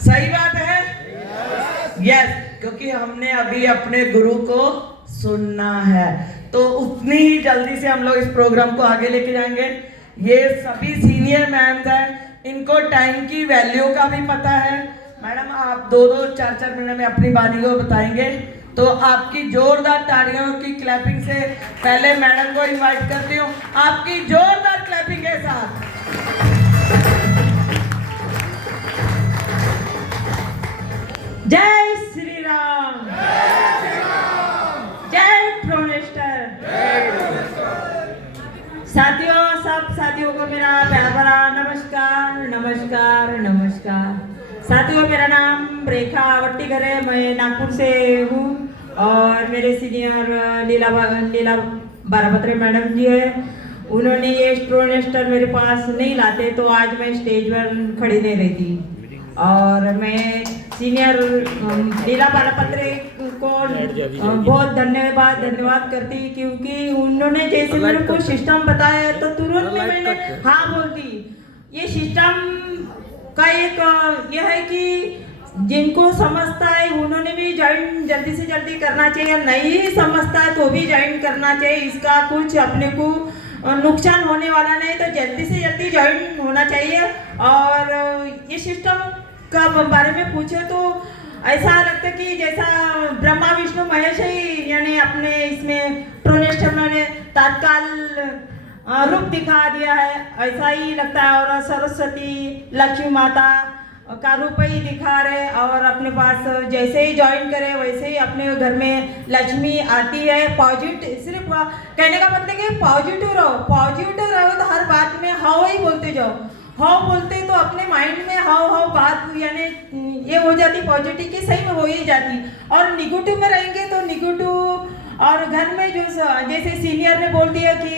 सही बात है? यस, क्योंकि हमने अभी अपने गुरु को सुनना है, तो उतनी ही जल्दी से हम लोग इस प्रोग्राम को आगे लेके जाएंगे। ये सभी सीनियर मैम्स हैं, इनको टाइम की वैल्यू का भी पता है। मैडम आप 2-2 4-4 मिनट में अपनी बानी को बताएंगे, तो आपकी जोरदार तालियों की क्लैपिंग से पहले मैडम को इनवाइट करती हूँ, आपकी जोरदार क्लैपिंग के साथ। जय श्री राम, जय प्रोनेस्टर। साथियों, सब साथियों को मेरा प्यारा भरा नमस्कार नमस्कार नमस्कार। साथियों, मेरा नाम रेखा वट्टीकर है, मैं नागपुर से हूँ और मेरे सीनियर लीला बारापत्रे मैडम जी है। उन्होंने ये स्ट्रोनेस्टर मेरे पास नहीं लाते तो आज मैं स्टेज पर खड़ी नहीं रहती। और मैं सीनियर लीला बारापत्रे को बहुत धन्यवाद करती, क्योंकि उन्होंने जैसे मेरे को सिस्टम बताया तो तुरंत में मैंने हाँ बोल दी। ये सिस्टम का एक यह है कि जिनको समझता है उन्होंने भी ज्वाइन जल्दी से जल्दी करना चाहिए, नहीं समझता है तो भी ज्वाइन करना चाहिए। इसका कुछ अपने को नुकसान होने वाला नहीं, तो जल्दी से जल्दी ज्वाइन होना चाहिए। और ये सिस्टम का बारे में पूछे तो ऐसा लगता है कि जैसा ब्रह्मा विष्णु महेश ही यानी अपने इसमें प्रोनेस्टर ने तत्काल रूप दिखा दिया है, ऐसा ही लगता है। और सरस्वती लक्ष्मी माता का रूप ही दिखा रहे, और अपने पास जैसे ही ज्वाइन करे वैसे ही अपने घर में लक्ष्मी आती है। पॉजिटिव, सिर्फ कहने का मतलब कि पॉजिटिव रहो तो हर बात में हाउ ही बोलते जाओ। हाउ बोलते तो अपने माइंड में हाउ बात यानी ये हो जाती, पॉजिटिव की सही में हो ही जाती। और निगेटिव में रहेंगे तो निगेटिव, और घर में जो जैसे सीनियर ने बोल दिया कि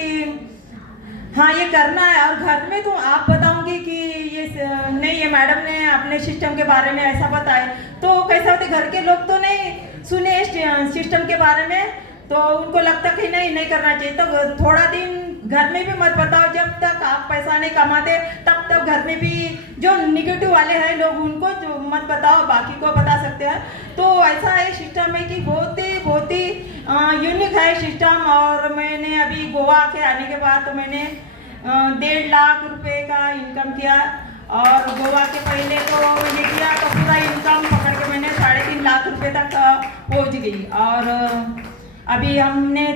हाँ ये करना है, और घर में तो आप बताऊंगी कि ये नहीं, ये मैडम ने अपने सिस्टम के बारे में ऐसा बताया, तो कैसा होता है घर के लोग तो नहीं सुने सिस्टम के बारे में, तो उनको लगता कि नहीं करना चाहिए। तो थोड़ा दिन घर में भी मत बताओ, जब तक आप पैसा नहीं कमाते तब तक घर में भी जो निगेटिव वाले हैं लोग उनको जो मत बताओ, बाकी को बता सकते हैं। तो ऐसा है सिस्टम है कि बहुत ही यूनिक है सिस्टम। और मैंने अभी गोवा के आने के बाद तो मैंने 1.5 लाख रुपए का इनकम किया, और गोवा के पहले तो मैंने किया तो पूरा इनकम पकड़ के मैंने 3.5 लाख रुपए तक पहुंच गई। और अभी हमने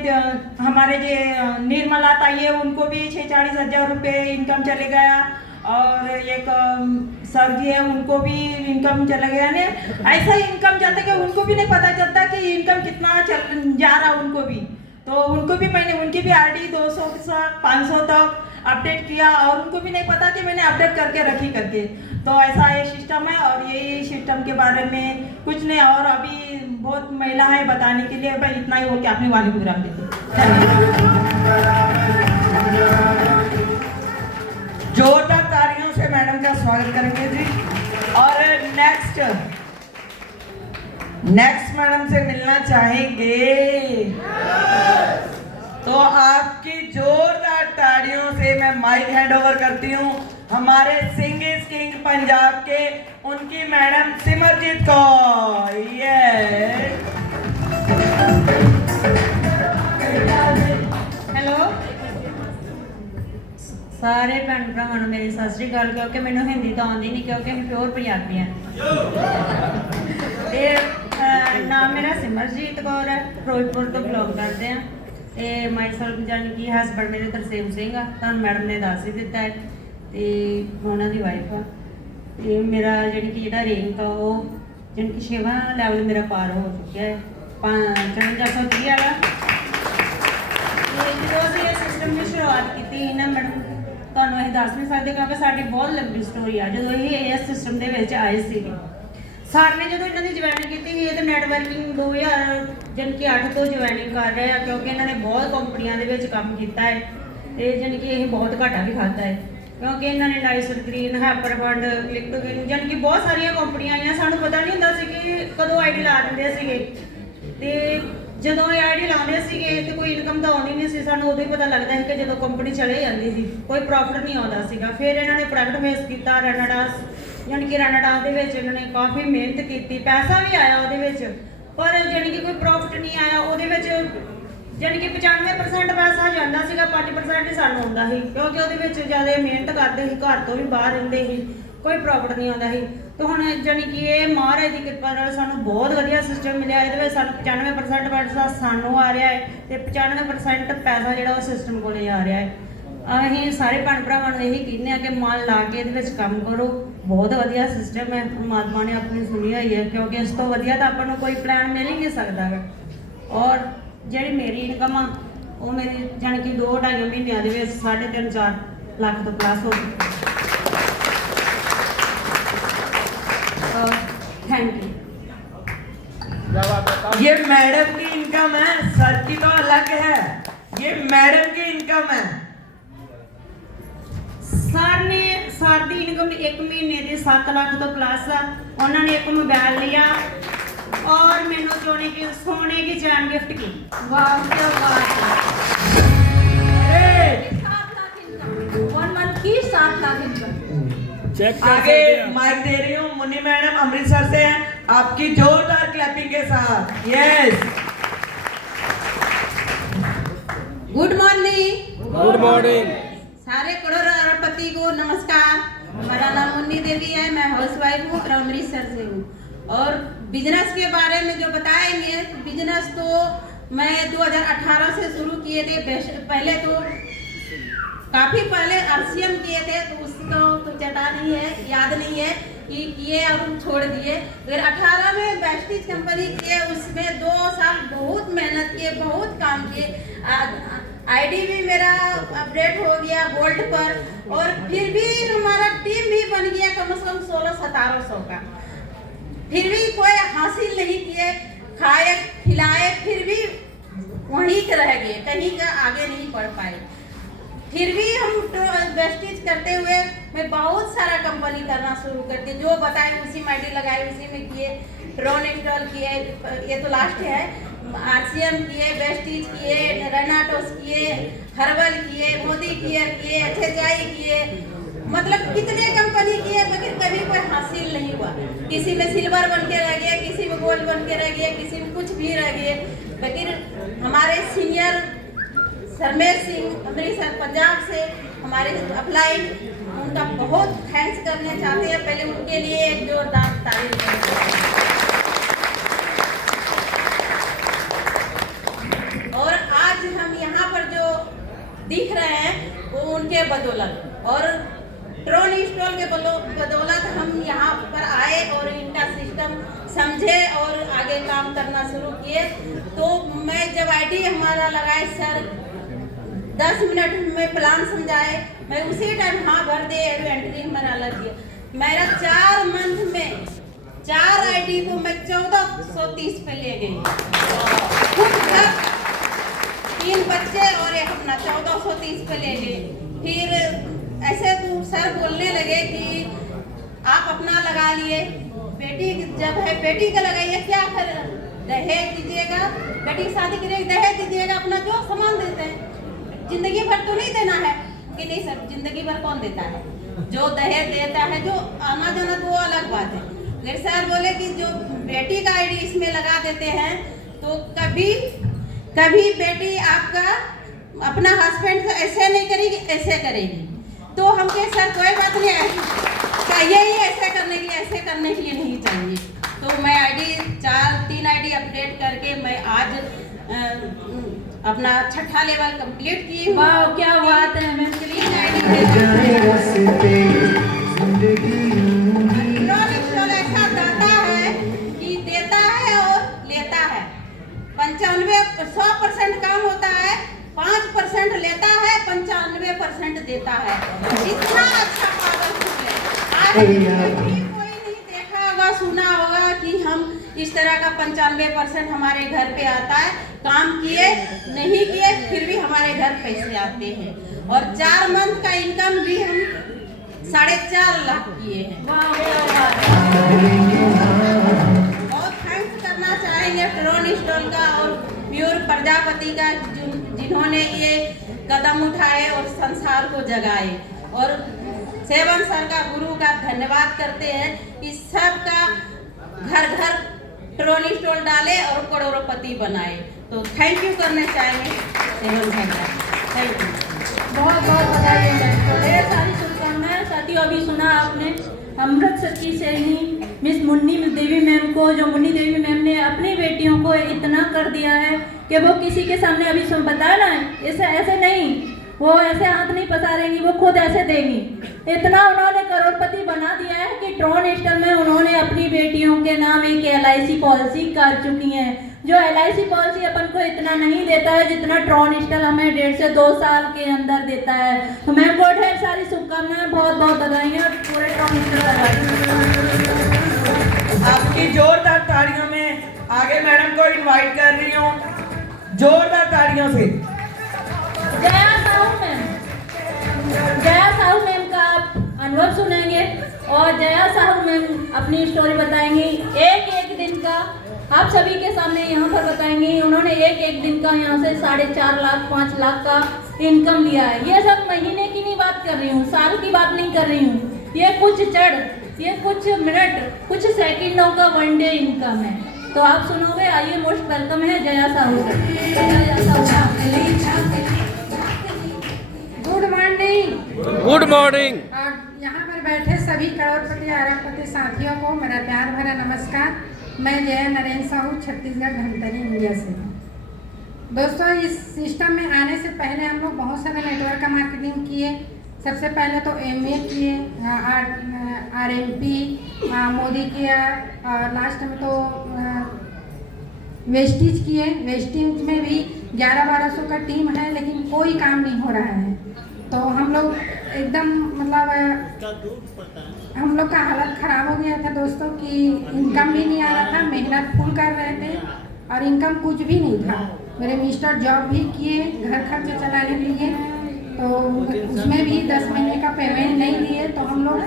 हमारे जो निर्मला ताई है उनको भी 46 हज़ार रुपये इनकम चले गया, और एक सर जी है उनको भी इनकम चला गया ने। ऐसा इनकम जाता कि उनको भी नहीं पता चलता कि इनकम कितना जा रहा उनको भी। तो उनको भी मैंने उनकी भी आरडी 200 से 500 तक अपडेट किया, और उनको भी नहीं पता कि मैंने अपडेट करके रखी करके। तो ऐसा ये सिस्टम है, और यही सिस्टम के बारे में कुछ नहीं। और अभी बहुत महिला है बताने के लिए, भाई इतना ही हो कि अपनी वाली प्रोग्राम देते। जोरदार तालियों से मैडम का स्वागत करेंगे जी। और नेक्स्ट मैडम से मिलना चाहेंगे तो आपकी जोरदार तालियों से मैं माइक हैंड ओवर करती हूँ हमारे सिंग इज किंग पंजाब के उनकी मैडम सिमरजीत कौर। हेलो सारे भैन भरावां नूं मेरी सत श्री अकाल, क्योंकि मैनूं हिंदी तो आउंदी नहीं, क्योंकि हम प्योर पंजाबी हैं। नाम मेरा सिमरजीत कौर है, फिरोजपुर तो बिलोंग करते हैं। ਤੇ ਮਾਈ ਸੈਲਫ ਜਾਨੀ ਕਿ ਹਸਬੈਂਡ ਮੇਰੇ ਤਰਸੇਮ ਸਿੰਘ ਆ, ਤੁਹਾਨੂੰ ਮੈਡਮ ਨੇ ਦੱਸ ਹੀ ਦਿੱਤਾ ਹੈ, ਤੇ ਉਹਨਾਂ ਦੀ ਵਾਈਫ ਆ। ਤੇ ਮੇਰਾ ਜਾਨੀ ਕਿ ਜਿਹੜਾ ਰੈਂਕ ਆ ਉਹ ਜਾਨੀ ਕਿ 6ਵਾਂ ਲੈਵਲ ਮੇਰਾ ਪਾਰ ਹੋ ਚੁੱਕਿਆ ਹੈ, 5530 ਵਾਲਾ। ਤੇ ਜਦੋਂ ਅਸੀਂ ਇਹ ਸਿਸਟਮ ਦੀ ਸ਼ੁਰੂਆਤ ਕੀਤੀ ਨਾ ਮੈਡਮ, ਤੁਹਾਨੂੰ ਅਸੀਂ ਦੱਸ ਨਹੀਂ ਸਕਦੇ ਕਿਉਂਕਿ ਸਾਡੀ ਬਹੁਤ ਲੰਬੀ ਸਟੋਰੀ ਆ। ਜਦੋਂ ਇਹ ਇਸ ਸਿਸਟਮ ਦੇ ਵਿੱਚ ਆਏ ਸੀਗੇ, ਸਰ ਨੇ ਜਦੋਂ ਇਹਨਾਂ ਦੀ ਜੁਆਇਨਿੰਗ ਕੀਤੀ, ਇਹ ਤਾਂ ਨੈਟਵਰਕਿੰਗ 2008 ਤੋਂ ਜੁਆਇਨਿੰਗ ਕਰ ਰਹੇ ਆ, ਕਿਉਂਕਿ ਇਹਨਾਂ ਨੇ ਬਹੁਤ ਕੰਪਨੀਆਂ ਦੇ ਵਿੱਚ ਕੰਮ ਕੀਤਾ ਹੈ, ਤੇ ਜਾਨੀ ਕਿ ਇਹ ਬਹੁਤ ਘਾਟਾ ਵੀ ਖਾਦਾ ਹੈ, ਕਿਉਂਕਿ ਇਹਨਾਂ ਨੇ ਲਾਈਸਰ ਗ੍ਰੀਨ, ਹੈਪਰ ਫੰਡ, ਕਲਿੱਕ ਟੂ ਵਿਨ, ਜਾਨੀ ਕਿ ਬਹੁਤ ਸਾਰੀਆਂ ਕੰਪਨੀਆਂ ਆਈਆਂ। ਸਾਨੂੰ ਪਤਾ ਨਹੀਂ ਹੁੰਦਾ ਸੀ ਕਿ ਕਦੋਂ ਆਈਡੀ ਲਾ ਦਿੰਦੇ ਸੀਗੇ। ਤੇ ਜਦੋਂ ਇਹ ਆਈਡੀ ਲਾਉਂਦੇ ਸੀਗੇ ਤੇ ਕੋਈ ਇਨਕਮ ਤਾਂ ਆਉਣੀ ਨਹੀਂ ਸੀ, ਸਾਨੂੰ ਉਦੋਂ ਹੀ ਪਤਾ ਲੱਗਦਾ ਸੀ ਕਿ ਜਦੋਂ ਕੰਪਨੀ ਚਲੇ ਜਾਂਦੀ ਸੀ ਕੋਈ ਪ੍ਰੋਫਿਟ ਨਹੀਂ ਆਉਂਦਾ ਸੀਗਾ। ਫਿਰ ਇਹਨਾਂ ਨੇ ਪ੍ਰੋਡਕਟ ਫੇਸ ਕੀਤਾ ਰੈਨਾਡਾਸ, ਯਾਨੀ ਕਿ ਰੈਨਾਡਾਸ ਦੇ ਵਿੱਚ ਇਹਨਾਂ ਨੇ ਕਾਫੀ ਮਿਹਨਤ ਕੀਤੀ, ਪੈਸਾ ਵੀ ਆਇਆ ਉਹਦੇ ਵਿੱਚ, ਪਰ ਯਾਨੀ ਕਿ ਕੋਈ ਪ੍ਰੋਫਿਟ ਨਹੀਂ ਆਇਆ ਉਹਦੇ ਵਿੱਚ। ਯਾਨੀ ਕਿ 95% ਪੈਸਾ ਜਾਂਦਾ ਸੀਗਾ, 5% ਹੀ ਸਾਨੂੰ ਆਉਂਦਾ ਸੀ, ਕਿਉਂਕਿ ਉਹਦੇ ਵਿੱਚ ਜ਼ਿਆਦਾ ਮਿਹਨਤ ਕਰਦੇ ਸੀ, ਘਰ ਤੋਂ ਵੀ ਬਾਹਰ ਰਹਿੰਦੇ ਸੀ, ਕੋਈ ਪ੍ਰੋਫਿਟ ਨਹੀਂ ਆਉਂਦਾ ਸੀ। ਤੇ ਹੁਣ ਯਾਨੀ ਕਿ ਇਹ ਮਹਾਰਾਜ ਦੀ ਕਿਰਪਾ ਨਾਲ ਸਾਨੂੰ ਬਹੁਤ ਵਧੀਆ ਸਿਸਟਮ ਮਿਲਿਆ, ਇਹਦੇ ਵਿੱਚ ਸਾਨੂੰ 95% ਪੈਸਾ ਸਾਨੂੰ ਆ ਰਿਹਾ ਹੈ ਤੇ 95% ਪੈਸਾ ਜਿਹੜਾ ਉਹ ਸਿਸਟਮ ਕੋਲੇ ਆ ਰਿਹਾ ਹੈ। ਅਸੀਂ ਸਾਰੇ ਭੈਣ ਭਰਾਵਾਂ ਨੂੰ ਇਹੀ ਕਹਿੰਦੇ ਆ ਕਿ ਮਨ ਲਾ ਕੇ ਇਹਦੇ ਵਿੱਚ ਕੰਮ ਕਰੋ, ਬਹੁਤ ਵਧੀਆ ਸਿਸਟਮ ਹੈ, ਪਰਮਾਤਮਾ ਨੇ ਆਪਣੀ ਸੁਣੀ ਹੋਈ ਹੈ, ਕਿਉਂਕਿ ਇਸ ਤੋਂ ਵਧੀਆ ਤਾਂ ਆਪਾਂ ਨੂੰ ਕੋਈ ਪਲਾਨ ਮਿਲ ਹੀ ਨਹੀਂ ਸਕਦਾ ਹੈ। ਔਰ ਜਿਹੜੀ ਮੇਰੀ ਇਨਕਮ ਆ ਉਹ ਮੇਰੀ ਜਾਣੀ ਕਿ 2-2.5 ਮਹੀਨਿਆਂ ਦੇ ਵਿੱਚ 3.5-4 ਲੱਖ ਤੋਂ ਪਲੱਸ ਹੋ ਗਈ। Thank you. ये मैडम की इनकम है, सर की तो अलग है, ये मैडम की इनकम है। सर दी इनकम 1 महीने ਦੀ 7 ਲੱਖ ਤੋਂ ਪਲੱਸ ਆ। ਉਹਨਾਂ ਨੇ ਇੱਕ ਮੋਬਾਈਲ ਲਿਆ और मैंने सोने की चैन गिफ्ट की। वाह क्या बात है। 7 लाख इनकम 1 मंथ की 7 लाख इनकम। चेक कर आगे सकते हैं। माइक दे रही हूँ मुन्नी मैडम अमृतसर से हैं, आपकी जोरदार क्लैपिंग के साथ। Yes good morning. Good morning. सारे करोड़पति को नमस्कार। मेरा नाम मुन्नी देवी है, मैं हाउसवाइफ हूँ और अमृतसर से हूँ। और बिजनेस के बारे में जो बताएंगे, बिजनेस तो मैं 2018 से शुरू किए थे। पहले तो काफ़ी पहले RCM किए थे, तो उसको तो चटा नहीं है, याद नहीं है कि किए और छोड़ दिए। फिर 18 में वेस्टीज कंपनी किए, उसमें 2 साल बहुत मेहनत किए, बहुत काम किए। आईडी भी मेरा अपडेट हो गया गोल्ड पर, और फिर भी हमारा टीम भी बन गया कम से कम 1600-1700 का। फिर भी कोई हासिल नहीं किए, खाए खिलाए, फिर भी वहीं के रह गए, कहीं का आगे नहीं बढ़ पाए। फिर भी हम वेस्टीज करते हुए मैं बहुत सारा कंपनी करना शुरू करती, जो बताए उसी में आईडी लगाई, उसी में किए। ड्रोन इंस्टॉल किए, ये तो लास्ट है। RCM किए, वेस्टीज किए, रेनाटोस किए, हर्बल किए, मोदी केयर किए, HHI किए, मतलब कितने कंपनी किए, मगर कभी कोई हासिल नहीं हुआ। किसी में सिल्वर बन के रह गया, किसी में गोल्ड बन के रह गया, किसी में कुछ भी रह गए। लेकिन हमारे सीनियर सरमेश सिंह अमृतसर पंजाब से हमारे अप्लाइड, उनका बहुत थैंक्स करना चाहते हैं। पहले उनके लिए एक जोरदार तारीफ करें। और आज हम यहाँ पर जो दिख रहे हैं वो उनके बदौलत, और ड्रोन इंस्टॉल के बदौलत हम यहाँ पर आए और इनका सिस्टम समझे और आगे काम करना शुरू किए। तो मैं जब आईडी हमारा लगाए, सर 10 मिनट में प्लान समझाए, मैं उसी टाइम हाँ भर दे एंट्री मेरा लग गया। मेरा 4 मंथ में 4 आईडी को मैं 1430 पे ले गई। खुद घर 3 बच्चे और एक अपना 1430 पे ले गए। फिर ऐसे तो सर बोलने लगे कि आप अपना लगा लिए, बेटी जब है बेटी का लगाइए, क्या कर दहेज दीजिएगा, बेटी की शादी करिए दहेज दीजिएगा, अपना जो सामान देते हैं जिंदगी भर तो नहीं देना है कि नहीं सर, जिंदगी भर कौन देता है? जो दहेज देता है, जो आना जाना तो अलग बात है। फिर सर बोले कि जो बेटी का आईडी इसमें लगा देते हैं तो कभी कभी बेटी आपका अपना हस्बैंड से ऐसे नहीं करेगी, ऐसे करेगी। तो हम कहे सर कोई बात नहीं है, चाहिए ही ऐसे करने के लिए नहीं चाहिए। तो मैं आईडी 3 आईडी अपडेट करके मैं आज अपना 6ठा लेवल कंप्लीट की हूँ। वाह क्या बात है। मैं 3 आईडी ऐसा दाता है कि देता है और लेता है। 100% काम होता है, 5% लेता है, 95% देता है। इतना अच्छा पावरफुल है। आज कभी कोई नहीं देखा होगा, सुना होगा कि हम इस तरह का 95% हमारे घर पे आता है। काम किए नहीं किए फिर भी हमारे घर पैसे आते हैं। और 4 मंथ का इनकम भी हम 4.5 लाख किए हैं। बहुत थैंक्स करना चाहेंगे ड्रोन इंस्टॉल का और प्योर प्रजापति का जिन्होंने ये कदम उठाए और संसार को जगाए, और सेवन सर का गुरु का धन्यवाद करते हैं कि सबका घर घर ट्रोनी स्टॉल डाले और करोड़पति बनाए। तो थैंक यू करना चाहेंगे सेवन सर का। Thank you. बहुत बहुत बधाई है। ढेर सारी शुभकामनाएं। साथियों, अभी सुना आपने अमृतसर की सैनी मिस मुन्नी देवी मैम को, जो मुन्नी देवी मैम ने अपनी बेटियों को इतना कर दिया है कि वो किसी के सामने, अभी बताया ना, ऐसे नहीं, वो ऐसे हाथ नहीं पसारेंगी, वो खुद ऐसे देंगी। इतना उन्होंने करोड़पति बना दिया है कि ट्रॉन स्टॉल में उन्होंने अपनी बेटियों के नाम एक LIC पॉलिसी कर चुकी हैं। जो LIC पॉलिसी अपन को इतना नहीं देता है जितना ट्रॉन स्टॉल हमें 1.5 से 2 साल के अंदर देता है। तो मैम को ढेर सारी शुभकामनाएं, बहुत बहुत बधाई और पूरे ट्रॉन स्टॉल। आपकी जोरदार तालियों में आगे मैडम को इनवाइट कर रही हूँ, जोरदार तालियों से। जया साहू मैम का आप अनुभव सुनेंगे और जया साहू मैम अपनी स्टोरी बताएंगी। एक दिन का आप सभी के सामने यहाँ पर बताएंगी। उन्होंने एक दिन का यहाँ से 4.5 लाख 5 लाख का इनकम लिया है। ये सब महीने की नहीं बात कर रही हूँ, साल की बात नहीं कर रही हूँ। ये कुछ मिनट, कुछ सेकंडों का 1 डे इनकम है। तो आप सुनोगे। आइए, मोस्ट वेलकम है जया साहू। Good morning. और यहाँ पर बैठे सभी करोड़पति अरबपति साथियों को मेरा प्यार भरा नमस्कार। मैं जया नरेंद्र साहू, छत्तीसगढ़ धमतरी इंडिया से हूँ। दोस्तों, इस सिस्टम में आने से पहले हम लोग बहुत सारे नेटवर्क का मार्केटिंग किए। सबसे पहले तो MA किए, RMP मोदी किया, और लास्ट में तो वेस्टीज किए। वेस्टीज में भी 1100-1200 का टीम है, लेकिन कोई काम नहीं हो रहा है। तो हम लोग एकदम हम लोग का हालत ख़राब हो गया था दोस्तों, कि इनकम भी नहीं आ रहा था। मेहनत फुल कर रहे थे और इनकम कुछ भी नहीं था। मेरे मिस्टर जॉब भी किए घर खर्च चलाने के लिए, तो उसमें भी 10 महीने का पेमेंट नहीं दिए। तो हम लोग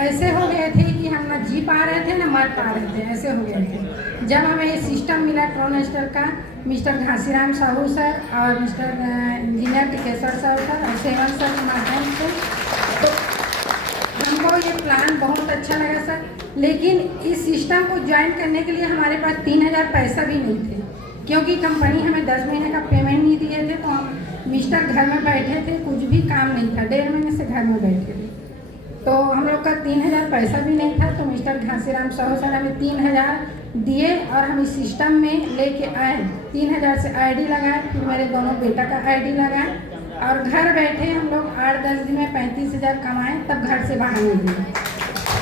ऐसे हो गए थे कि हम ना जी पा रहे थे ना मर पा रहे थे, ऐसे हो गए थे। जब हमें ये सिस्टम मिला ट्रॉन स्टॉल का, मिस्टर घासीराम साहू सर और मिस्टर इंजीनियर टिकेश्वर सर और सेवन सर के माध्यम से, तो हमको ये प्लान बहुत अच्छा लगा सर। लेकिन इस सिस्टम को ज्वाइन करने के लिए हमारे पास 3000 पैसा भी नहीं थे, क्योंकि कंपनी हमें 10 महीने का पेमेंट नहीं दिए थे। तो हम मिस्टर घर में बैठे थे, कुछ भी काम नहीं था, 1.5 महीने से घर में बैठे थे। तो हम लोग का 3000 पैसा भी नहीं था। तो मिस्टर घासीराम साहू सर हमें 3000 दिए और हम इस सिस्टम में लेके आए। 3000 से ID लगाए, फिर मेरे दोनों बेटा का ID लगाए, और घर बैठे हम लोग 8-10 दिन में 35,000 कमाए। तब घर से बाहर नहीं गए,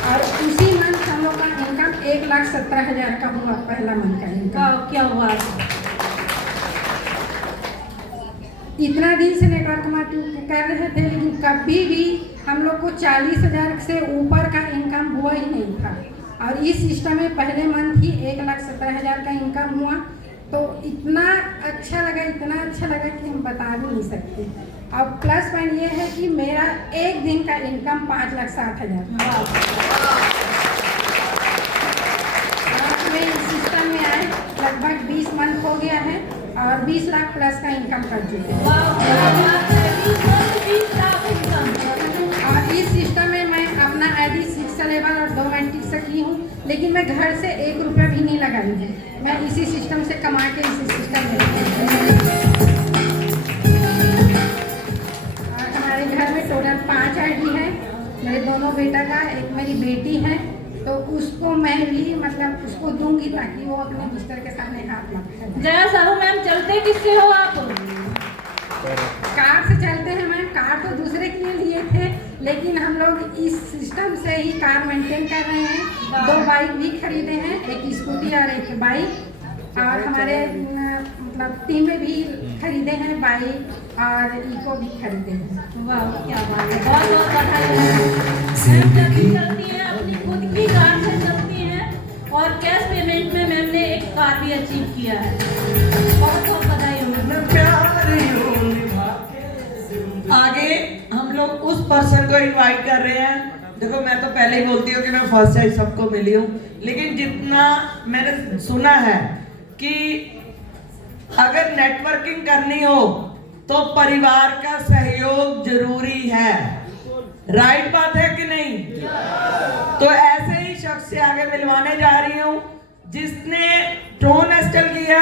और उसी मंथ हम लोग का इनकम 1,17,000 का हुआ, पहला मंथ का इनकम। क्या हुआ? इतना दिन से नेटवर्क मार्केटिंग कर रहे थे, लेकिन कभी भी हम लोग को 40,000 से ऊपर का इनकम हुआ ही नहीं था। और इस सिस्टम में पहले मंथ ही 1,17,000 का इनकम हुआ। तो इतना अच्छा लगा कि हम बता भी नहीं सकते। अब प्लस पॉइंट ये है कि मेरा एक दिन का इनकम 5,60,000। मैं इस सिस्टम में आए लगभग 20 मंथ हो गया है और 20 लाख प्लस का इनकम कर चुके हैं। और इस सिस्टम में मैं अपना ID 6 लेवल और 2 मैट्रिक से की हूँ, लेकिन मैं घर से 1 रुपया भी नहीं लगाई। मैं इसी सिस्टम से कमा के इसी सिस्टम में और हमारे घर में टोटल 5 ID है। मेरे दोनों बेटा का, एक मेरी बेटी है। तो उसको मैं भी उसको दूंगी ताकि वो अपने मिस्टर के सामने हाथ मत करे। जया साहू मैम, चलते किससे हो आप? कार से चलते हैं मैम। कार तो दूसरे के लिए थे, लेकिन हम लोग इस सिस्टम से ही कार मेंटेन कर रहे हैं। 2 बाइक भी खरीदे हैं, एक स्कूटी और एक बाइक। और हमारे टीम में भी खरीदे हैं बाइक और इको भी खरीदे हैं। वाह, क्या बात है, बहुत बहुत बधाई मैम। जब भी चलती हैं अपनी खुद की कार से चलती हैं, और कैश पेमेंट में मैम ने एक कार भी अचीव किया है। बहुत बहुत बधाई हो मैम। आगे हम लोग उस पर्सन को इनवाइट कर रहे हैं। देखो, मैं तो पहले ही बोलती हूँ कि मैं फर्स्ट टाइम सबको मिली हूँ, लेकिन जितना मैंने सुना है कि अगर नेटवर्किंग करनी हो तो परिवार का सहयोग जरूरी है। राइट बात है कि नहीं? तो ऐसे ही शख्स से आगे मिलवाने जा रही हूं जिसने ड्रोन इंस्टॉल किया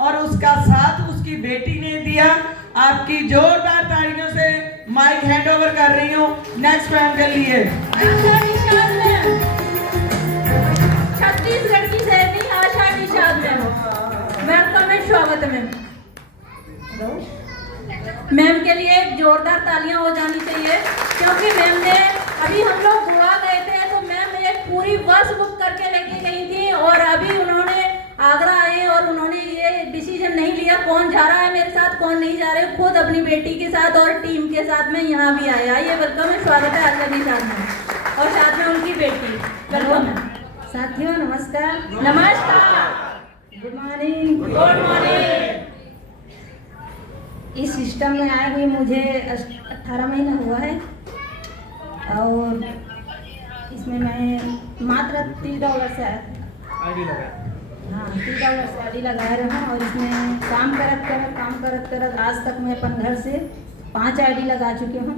और उसका साथ उसकी बेटी ने दिया। आपकी जोरदार तालियों से माइक हैंड ओवर कर रही हूँ नेक्स्ट राउंड के लिए। छत्तीसगढ़ की सैनी आशा निषाद मैम, वेलकम है, स्वागत है मैम के लिए एक जोरदार तालियां हो जानी चाहिए, क्योंकि मैम ने अभी हम लोग गोवा गए थे तो मैम एक पूरी बस बुक करके लेके गई थी और अभी उन्होंने आगरा आए और उन्होंने ये डिसीजन नहीं लिया कौन जा रहा है मेरे साथ कौन नहीं जा रहे, खुद अपनी बेटी के साथ और टीम के साथ में यहाँ भी आए। आइए वेलकम है, स्वागत है आशा निषाद में और साथ में उनकी बेटी। वेलकम है साथियों, नमस्कार। नमस्कार, गुड मॉर्निंग। Good morning. इस सिस्टम में आए हुए मुझे 18 महीना हुआ है और इसमें मैं मात्र $30 से आईडी लगाया। हाँ, $30 से आईडी लगाए रहा और इसमें काम करत आज तक मैं अपन घर से 5 आईडी लगा चुके हूँ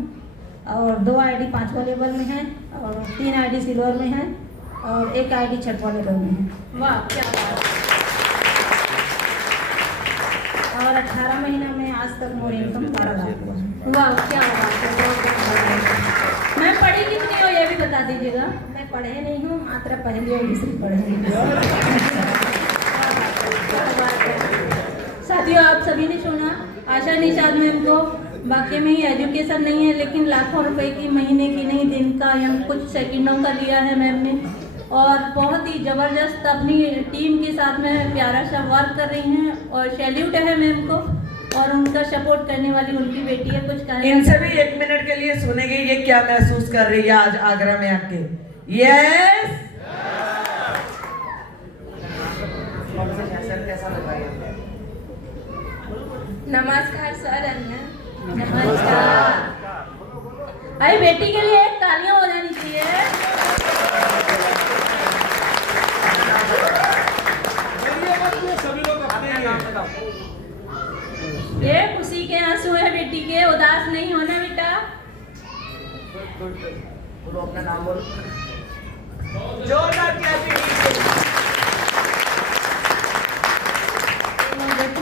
और 2 आईडी 5वां लेवल में है और 3 आईडी सिल्वर में है और 1 आईडी 6वां लेवल में है। वाह, क्या बात है। और 18 महीना में आज तक मोर इनकम 12 लाख हुआ है। वाह, क्या बात है, बहुत बहुत। मैं पढ़ी कितनी हो ये भी बता दीजिएगा। मैं पढ़े नहीं हूँ, मात्र पहली और दूसरी पढ़े हूँ। साथियों, आप सभी ने सुना आशा निषाद मैम को वाकई में ही एजुकेशन नहीं है लेकिन लाखों रुपए की महीने की नहीं दिन का या कुछ सेकंडों का लिया है मैम ने और बहुत ही ज़बरदस्त अपनी टीम के साथ में प्यारा सा वर्क कर रही हैं और सैल्यूट है मैम को और उनका सपोर्ट करने वाली उनकी बेटी है। कुछ कहना इनसे भी 1 मिनट के लिए सुनेंगे ये क्या महसूस कर रही है आज आगरा में आके। यस, नमस्कार सर। नमस्कार। अरे बेटी के लिए एक तालियां हो जानी चाहिए। ये खुशी के आंसू है बेटी के, उदास नहीं होना बेटा। अपना नाम बोलो जोरदार बेटी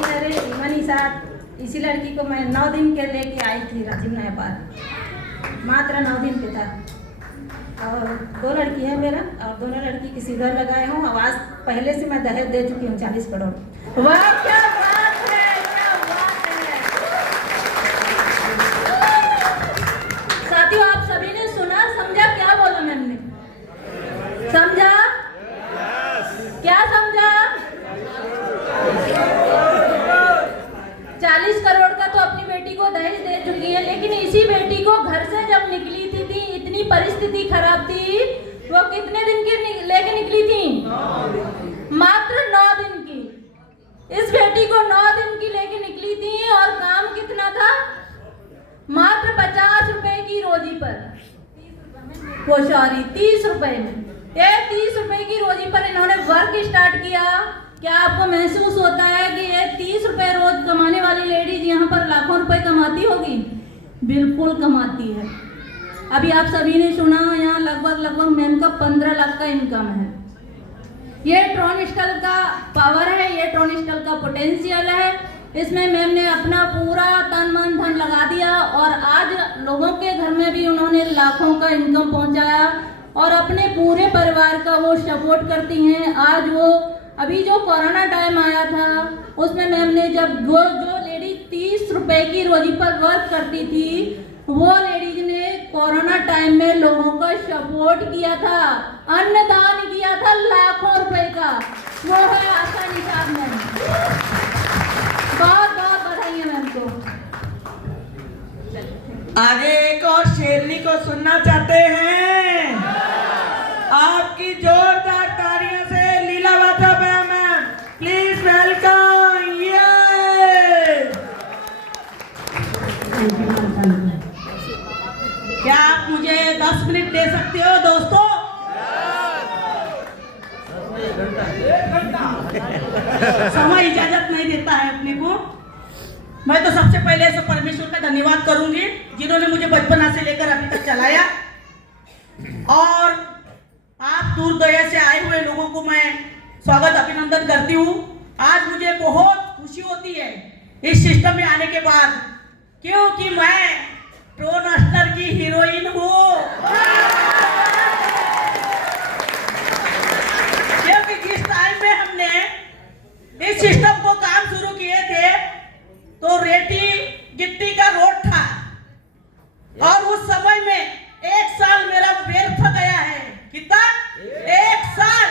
अरे ईमानी साथ इसी लड़की को मैं 9 दिन के लेके आई थी राजीव नेपाल, मात्र 9 दिन के था और 2 लड़की है मेरा और दोनों लड़की की सिल्वर लगाए हूँ। आवाज पहले से मैं दहेज दे चुकी हूँ 40 करोड़। वाह, क्या बात है, क्या बात है। साथियों, आप सभी ने सुना, समझा क्या बोला मैम ने? समझा? क्या समझा? 40 करोड़ का तो अपनी बेटी को दहेज दे चुकी है, लेकिन इसी बेटी को घर से जब निकली थी इतनी परिस्थिति खराब थी, वो कितने दिन की लेके निकली थी? मात्र 9 दिन की। इस बेटी को 9 दिन की लेके निकली थी और काम कितना था? मात्र 50 रुपए की रोजी पर, वो सॉरी 30 रुपए में। ये 30 रुपए की रोजी पर इन्होंने वर्क स्टार्ट किया। क्या आपको महसूस होता है कि ये 30 रुपए रोज कमाने वाली लेडीज यहाँ पर लाखों रुपए कमाती होगी? बिल्कुल कमाती है। अभी आप सभी ने सुना यहाँ लगभग मैम का 15 लाख का इनकम है। ये ट्रोनिस्टल का पावर है, ये ट्रोनिस्टल का पोटेंशियल है। इसमें मैम ने अपना पूरा तन मन धन लगा दिया और आज लोगों के घर में भी उन्होंने लाखों का इनकम पहुंचाया और अपने पूरे परिवार का वो सपोर्ट करती हैं। आज वो अभी जो कोरोना टाइम आया था उसमें मैम ने जब जो लेडी 30 रुपए की रोजी पर वर्क करती थी, वो लेडीज ने कोरोना टाइम में लोगों का सपोर्ट किया था, अन्नदान किया था लाखों रुपए का। वो है आशा निषाद मैम। बहुत बहुत बधाई है मैम को। आगे एक और शेरनी को सुनना चाहते हैं? आपकी जोरदार तालियों से लीला वाचा मैम, प्लीज वेलकम। क्या आप मुझे 10 मिनट दे सकते हो दोस्तों? समय इजाजत नहीं देता है अपने को। मैं तो सबसे पहले तो परमेश्वर का धन्यवाद करूंगी जिन्होंने मुझे बचपना से लेकर अभी तक चलाया, और आप दूर दराज से आए हुए लोगों को मैं स्वागत अभिनंदन करती हूँ। आज मुझे बहुत खुशी होती है इस सिस्टम में आने के बाद, क्योंकि मैं ट्रोन अस्टर की हीरोइन हूँ। क्योंकि जिस टाइम में हमने इस सिस्टम को काम शुरू किए थे तो रेती गिट्टी का रोड था, और उस समय में 1 साल मेरा व्यर्थ गया है। कितना? 1 साल।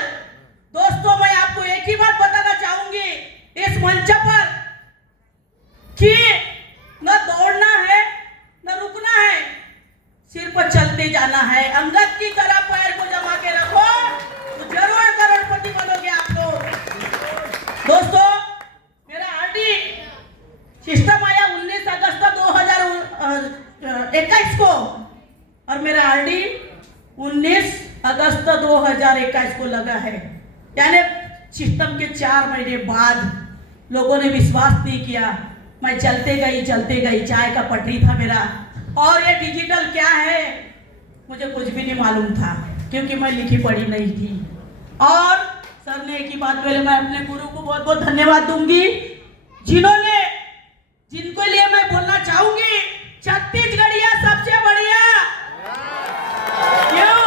दोस्तों, मैं आपको एक ही बात बताना चाहूंगी इस मंच पर कि न दौड़ना है न रुकना है, सिर्फ चलते जाना है। अंगद की तरह पैर को जमा के रखो तो जरूर करोड़पति बनोगे आप लोग। दोस्तों, मेरा आरडी सिस्टम आया 19 अगस्त 2021 को, और मेरा आरडी 19 अगस्त 2021 को लगा है। यानी सिस्टम के 4 महीने बाद लोगों ने विश्वास नहीं किया। मैं चलते गई, चाय का पटरी था मेरा। और ये डिजिटल क्या है मुझे कुछ भी नहीं मालूम था, क्योंकि मैं लिखी पढ़ी नहीं थी। और सर ने एक ही बात बोले, मैं अपने गुरु को बहुत बहुत धन्यवाद दूंगी, जिनको लिए मैं बोलना चाहूंगी, छत्तीसगढ़िया सबसे बढ़िया। क्यों?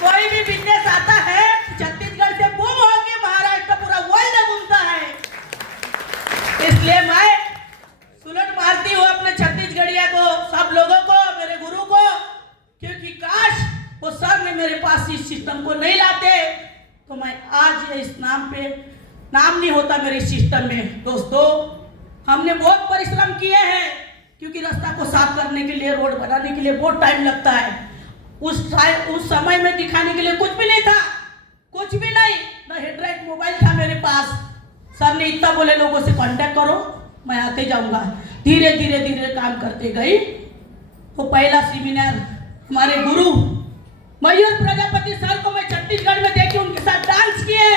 कोई भी बिजनेस आता है छत्तीसगढ़ से बूम होके महाराष्ट्र पूरा वर्ल्ड घूमता है। इसलिए मैं सुलट मारती हूँ अपने छत्तीसगढ़िया को, सब लोगों को, मेरे गुरु को, क्योंकि काश वो सर ने मेरे पास इस सिस्टम को नहीं लाते तो मैं आज इस नाम पे नाम नहीं होता मेरे सिस्टम में। दोस्तों, हमने बहुत परिश्रम किए हैं, क्योंकि रास्ता को साफ करने के लिए, रोड बनाने के लिए बहुत टाइम लगता है। उस समय में दिखाने के लिए कुछ भी नहीं था, कुछ भी नहीं, ना हेडलाइट मोबाइल था मेरे पास। सर ने इतना बोले लोगों से कांटेक्ट करो, मैं आते जाऊंगा। धीरे धीरे काम करते गई तो पहला सेमिनार हमारे गुरु मयूर प्रजापति सर को मैं छत्तीसगढ़ में देखे, उनके साथ डांस किए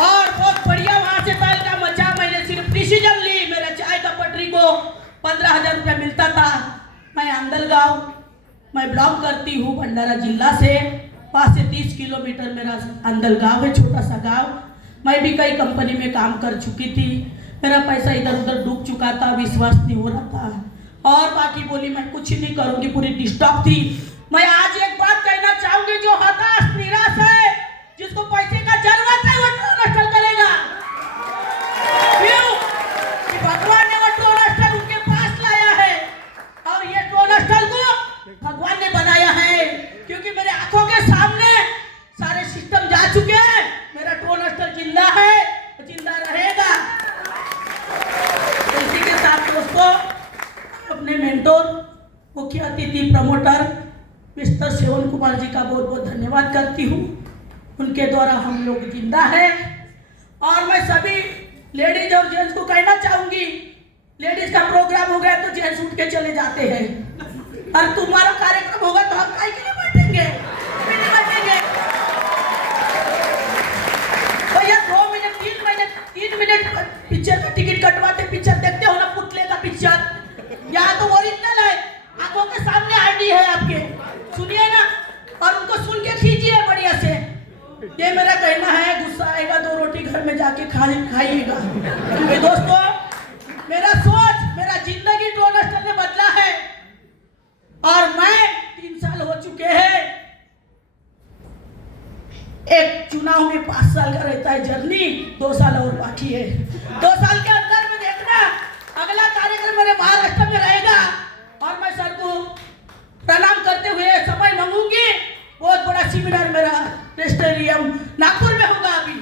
और बहुत बढ़िया वहां से ताल का मचा। मैंने सिर्फ डिसीजन ली, मेरा चाय का पटरी को 15,000 रुपया मिलता था। मैं अंदलगांव, मैं बिलोंग करती हूँ भंडारा जिला से, 5 से 30 किलोमीटर मेरा अंदलगांव है, छोटा सा गांव। मैं भी कई कंपनी में काम कर चुकी थी, मेरा पैसा इधर उधर डूब चुका था, विश्वास नहीं हो रहा था, और बाकी बोली मैं कुछ नहीं करूंगी, पूरी डिस्टर्ब थी। मैं आज एक बात कहना चाहूंगी, जो हताश निराश है, जिसको पैसे का जरूरत है, वो ट्रोन करेगा। क्यों? कि भगवान ने वो ट्रोन उनके पास लाया है, और ये ट्रोन को भगवान ने बनाया है, क्योंकि मेरे आंखों के सामने सारे सिस्टम जा चुके हैं। मेरा ट्रोन जिंदा है, जिंदा रहेगा। तो इसी के साथ दोस्तों, अपने मेंटोर, मुख्य अतिथि, promoter mister seven Kumar ji का बहुत बहुत धन्यवाद करती हूँ। उनके द्वारा हम लोग जिंदा है। और मैं सभी लेडीज और जेंट्स को कहना चाहूंगी, लेडीज का प्रोग्राम हो गया तो जेंट्स उठ के चले जाते हैं, और तुम्हारा कार्यक्रम होगा तो हम काहे के लिए बैठेंगे? नहीं बैठेंगे। भैया 2 मिनट 3 मिनट पिक्चर का टिकट कटवाते, पिक्चर देखते हो ना, पुतले का पिक्चर, यहाँ तो ओरिजिनल है, आंखों के सामने आईडी है आपके, सुनिए ना, और उनको सुन के खींचिए बढ़िया से। ये मेरा कहना है, गुस्सा आएगा 2 रोटी घर में जाके खाइएगा। क्योंकि दोस्तों, मेरा सोच, मेरा जिंदगी ट्रोन ने बदला है, और मैं 3 साल हो चुके हैं। एक चुनाव में 5 साल का रहता है जर्नी, 2 साल और बाकी है। 2 साल के अंदर में देखना अगला कार्यक्रम मेरे महाराष्ट्र में रहेगा, और मैं सर को प्रणाम करते हुए समय मांगूंगी। बहुत बड़ा सेमिनार मेरा स्टेडियम नागपुर में होगा अभी,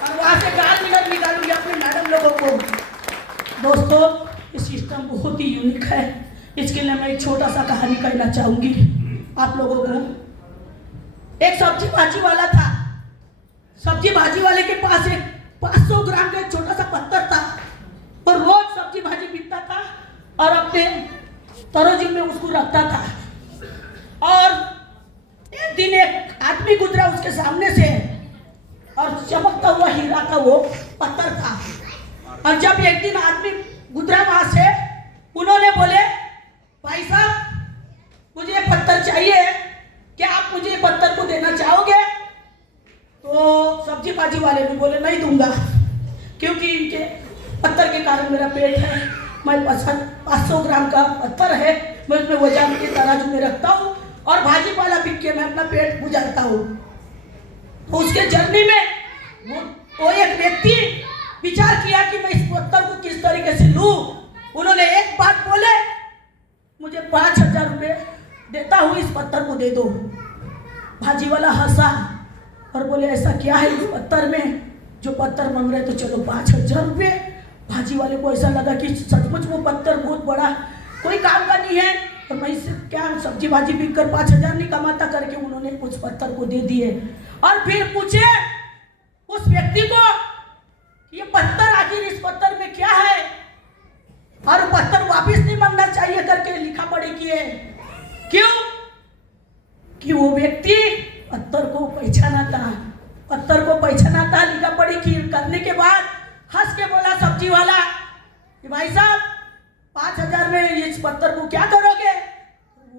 और वहां से गाल निकालूंगी अपने मैडम लोगों को। दोस्तों, ये सिस्टम बहुत ही यूनिक है। इसके लिए मैं एक छोटा सा कहानी कहना चाहूंगी आप लोगों को। एक सब्जी भाजी वाला था, सब्जी भाजी वाले के पास एक 500 ग्राम का एक छोटा सा पत्थर था, और रोज सब्जी भाजी बिकता था, और अपने तरोजी में उसको रखता था। और एक दिन एक आदमी गुजरा उसके सामने से और चमकता हुआ हीरा का वो पत्थर था। और जब एक दिन आदमी गुजरा वहां से, उन्होंने बोले भाई साहब मुझे ये पत्थर चाहिए, क्या आप मुझे ये पत्थर को देना चाहोगे? तो सब्जी भाजी वाले ने बोले नहीं दूंगा, क्योंकि इनके पत्थर के कारण मेरा पेट है, मैं 500 ग्राम का पत्थर है, मैं उसमें वजन के तराजू में रखता हूँ और भाजी वाला बिक के मैं अपना पेट गुजारता हूँ। तो उसके जर्नी में वो एक व्यक्ति विचार किया कि मैं इस पत्थर को किस तरीके से लूं। उन्होंने एक बात बोले, मुझे 5000 रुपये देता हूँ, इस पत्थर को दे दो। भाजी वाला हंसा और बोले ऐसा क्या है इस पत्थर में जो पत्थर मांग रहे, तो चलो 5000 रुपये। भाजी वाले को ऐसा लगा कि सचमुच वो पत्थर बहुत बड़ा कोई काम का नहीं है और मैं इससे क्या सब्जी भाजी बिक कर 5000 नहीं कमाता, करके उन्होंने उस पत्थर को दे दिए। और फिर पूछे उस व्यक्ति को ये पत्थर, आखिर इस पत्थर में क्या है, और पत्थर वापस नहीं मांगना चाहिए करके लिखा पढ़ी किए। क्यों? कि वो व्यक्ति पत्थर को पहचाना था, पत्थर को पहचाना था। लिखा पढ़ी करने के बाद हंस के बोला सब्जी वाला कि भाई साहब 5000 में इस पत्थर को क्या करोगे?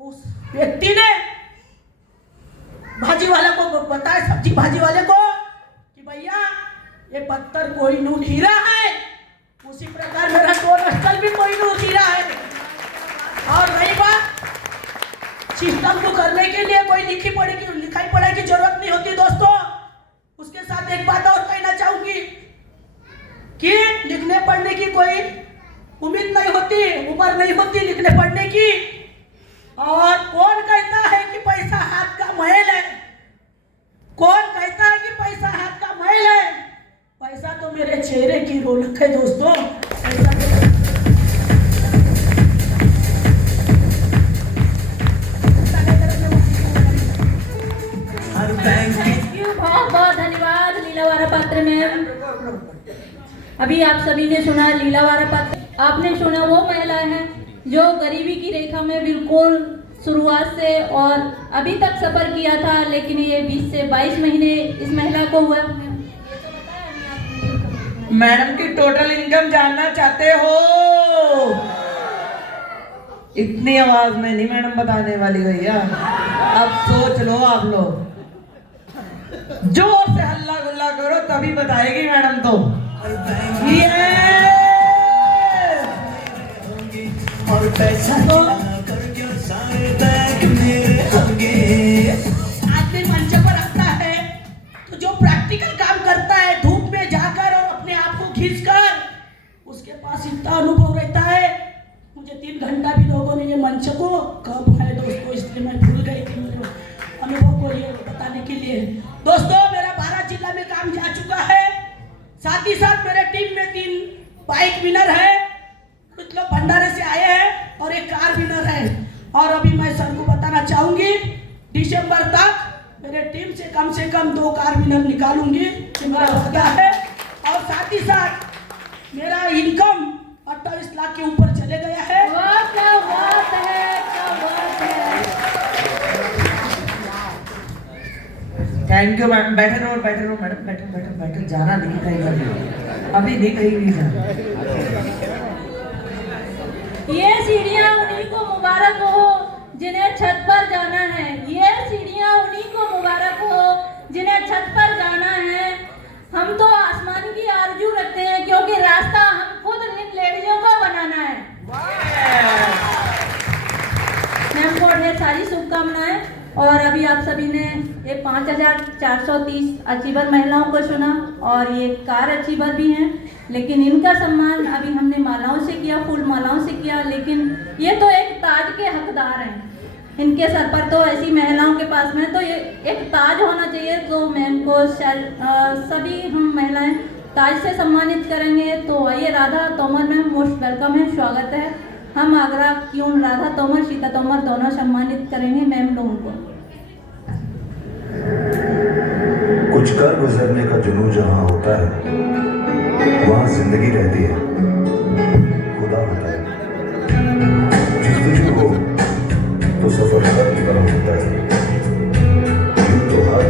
उस व्यक्ति ने भाजी वाले को बताया, सब्जी भाजी वाले को, कि भैया ये पत्थर कोहिनूर हीरा है, उसी प्रकार मेरा कोलेस्ट्रॉल भी कोहिनूर हीरा है। और रही बात सिस्टम को करने के लिए कोई लिखाई पढ़ाई की जरूरत नहीं होती दोस्तों। उसके साथ एक बात और कहना चाहूंगी कि लिखने पढ़ने की कोई उम्मीद नहीं होती, उम्र नहीं होती लिखने पढ़ने की। और कौन कहता है कि पैसा हाथ का मैल है? कौन कहता है कि पैसा हाथ का मैल है? पैसा तो मेरे चेहरे की रौनक है दोस्तों। बहुत बहुत धन्यवाद लीलावारा पात्र मैम। अभी आप सभी ने सुना लीलावारा पात्र, आपने सुना वो महिला है जो गरीबी की रेखा में बिल्कुल शुरुआत से और अभी तक सफर किया था, लेकिन ये 20 से 22 महीने इस महिला को हुआ। मैडम की टोटल इनकम जानना चाहते हो? इतनी आवाज में नहीं मैडम बताने वाली भैया, अब सोच लो आप लोग, जोर से हल्ला गुल्ला करो तभी बताएगी मैडम। तो और पैसा आदमी मंच पर आता है तो जो प्रैक्टिकल काम करता है, धूप में जाकर और अपने आप को खींचकर, उसके पास इतना अनुभव रहता है। मुझे 3 घंटा भी लोगों ने ये मंच को कब है दोस्तों, इसलिए मैं भूल गई थी मुझे अनुभव को ये बताने के लिए। दोस्तों मेरा 12 जिला में काम जा चुका है, साथ ही साथ मेरे टीम में 3 बाइक विनर है, कुछ लोग भंडारे से आए हैं और एक कार विनर है। और अभी मैं सर को बताना चाहूंगी, दिसंबर तक मेरे टीम से कम 2 कार विनर निकालूंगी, ये मेरा वादा है। और साथ ही साथ मेरा इनकम 28 लाख के ऊपर चले गया है। क्या बात है, क्या बात है। Thank you madam. बैठे रहो मैडम, बैठे, जाना नहीं कहीं, अभी नहीं कहीं भी जाना। ये सीढ़ियाँ उन्हीं को मुबारक हो जिन्हें छत पर जाना है, ये सीढ़ियाँ उन्हीं को मुबारक हो जिन्हें छत पर जाना है। हम तो आसमान की आरजू रखते हैं, क्योंकि रास्ता हम खुद इन लेडीजों को बनाना है। मैम को ढेर सारी शुभकामनाएं। और अभी आप सभी ने ये 5430 अचीवर महिलाओं को सुना, और ये कार अचीवर भी हैं, लेकिन इनका सम्मान अभी हमने मालाओं से किया, फूल मालाओं से किया, लेकिन ये तो एक ताज के हकदार हैं। इनके सर पर तो ऐसी महिलाओं के पास में तो ये एक ताज होना चाहिए। तो मैम को सभी हम महिलाएं ताज से सम्मानित करेंगे। तो आइए, Radha Tomar ma'am most welcome है, स्वागत है। हम आगरा क्यों राधा तोमर, शीता तोमर दोनों सम्मानित करेंगे मैम लोगों को। कुछ कर गुजरने का जुनून जहाँ होता है वहाँ जिंदगी रहती है, खुदा होता है। जिंदगी हो तो सफर कर की तरह होता है, यूं तो हर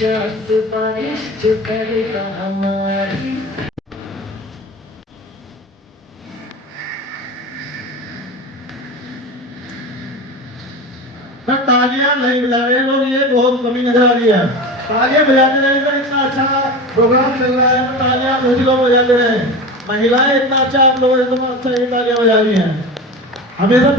चाहत बारिश जो करेगा हमारी। तालियां नहीं बजा रहे लोग, ये बहुत कमी नजर आ रही है। तालियां बजाते रहे तो इतना अच्छा प्रोग्राम चल रहा है, तालियां सभी लोग बजाते रहे। महिलाएं इतना अच्छा, आप लोग इतना अच्छा ये तालियां बजा रही हैं हमेशा।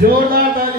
जोरदार तालियां।